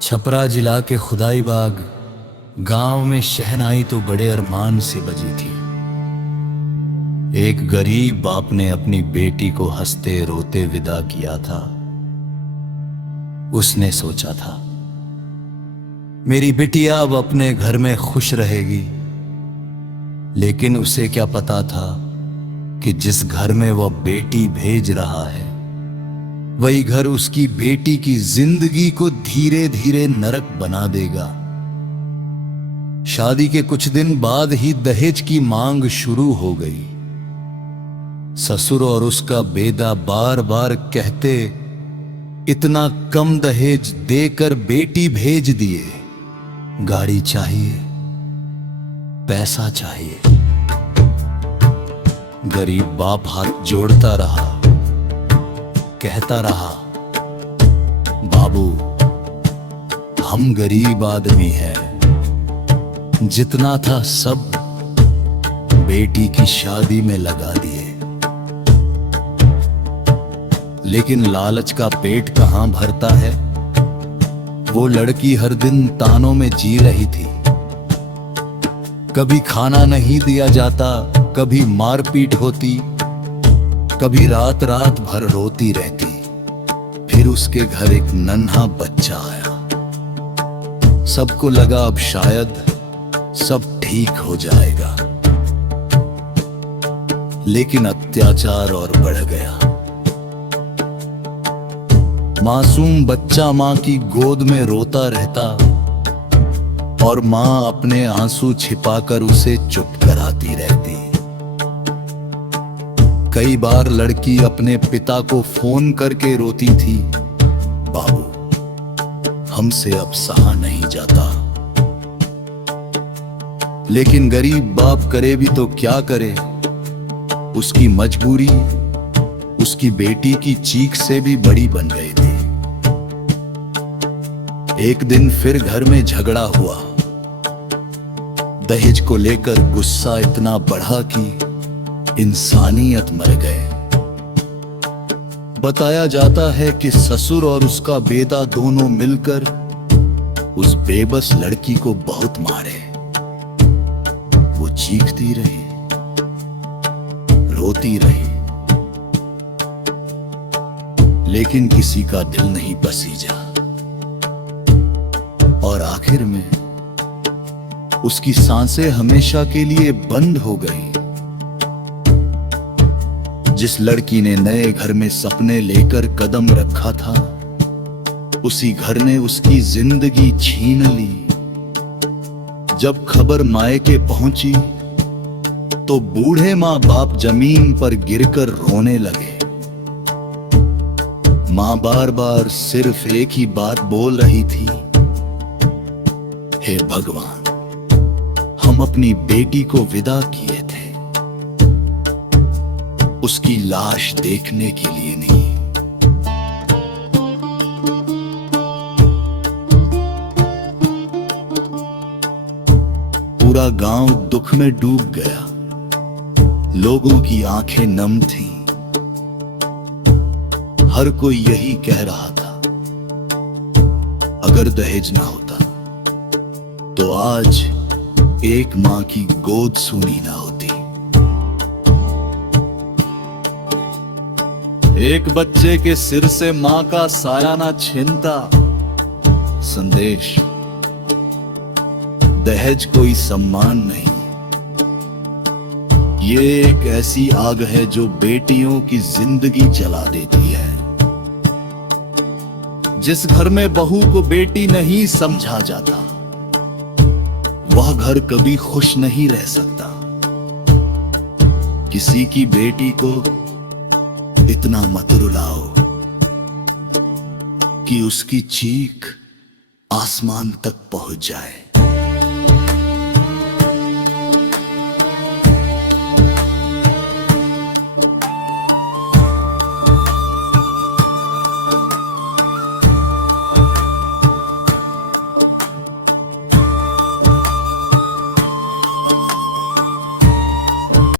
छपरा जिला के खुदाई बाग गांव में शहनाई तो बड़े अरमान से बजी थी। एक गरीब बाप ने अपनी बेटी को हंसते रोते विदा किया था। उसने सोचा था, मेरी बिटिया अब अपने घर में खुश रहेगी। लेकिन उसे क्या पता था कि जिस घर में वह बेटी भेज रहा है, वही घर उसकी बेटी की जिंदगी को धीरे धीरे नरक बना देगा। शादी के कुछ दिन बाद ही दहेज की मांग शुरू हो गई। ससुर और उसका बेदा बार बार कहते, इतना कम दहेज देकर बेटी भेज दिए, गाड़ी चाहिए, पैसा चाहिए। गरीब बाप हाथ जोड़ता रहा, कहता रहा, बाबू हम गरीब आदमी हैं, जितना था सब बेटी की शादी में लगा दिए। लेकिन लालच का पेट कहां भरता है। वो लड़की हर दिन तानों में जी रही थी। कभी खाना नहीं दिया जाता, कभी मारपीट होती, कभी रात रात भर रोती रहती। फिर उसके घर एक नन्हा बच्चा आया। सबको लगा अब शायद सब ठीक हो जाएगा, लेकिन अत्याचार और बढ़ गया। मासूम बच्चा मां की गोद में रोता रहता और मां अपने आंसू छिपाकर उसे चुप कराती रहती। कई बार लड़की अपने पिता को फोन करके रोती थी, बाबू हमसे अब सहा नहीं जाता। लेकिन गरीब बाप करे भी तो क्या करे। उसकी मजबूरी उसकी बेटी की चीख से भी बड़ी बन गई थी। एक दिन फिर घर में झगड़ा हुआ। दहेज को लेकर गुस्सा इतना बढ़ा कि इंसानियत मर गए। बताया जाता है कि ससुर और उसका बेदा दोनों मिलकर उस बेबस लड़की को बहुत मारे। वो चीखती रही, रोती रही, लेकिन किसी का दिल नहीं पसीजा। और आखिर में उसकी सांसें हमेशा के लिए बंद हो गई। जिस लड़की ने नए घर में सपने लेकर कदम रखा था, उसी घर ने उसकी जिंदगी छीन ली। जब खबर मायके पहुंची तो बूढ़े मां बाप जमीन पर गिरकर रोने लगे। मां बार बार सिर्फ एक ही बात बोल रही थी, हे भगवान हम अपनी बेटी को विदा किए थे, उसकी लाश देखने के लिए नहीं। पूरा गांव दुख में डूब गया। लोगों की आंखें नम थीं। हर कोई यही कह रहा था, अगर दहेज ना होता तो आज एक मां की गोद सूनी ना होती। एक बच्चे के सिर से मां का साया ना छिनता। संदेश, दहेज कोई सम्मान नहीं, ये एक ऐसी आग है जो बेटियों की जिंदगी जला देती है। जिस घर में बहू को बेटी नहीं समझा जाता, वह घर कभी खुश नहीं रह सकता। किसी की बेटी को इतना मत रुलाओ कि उसकी चीख आसमान तक पहुंच जाए।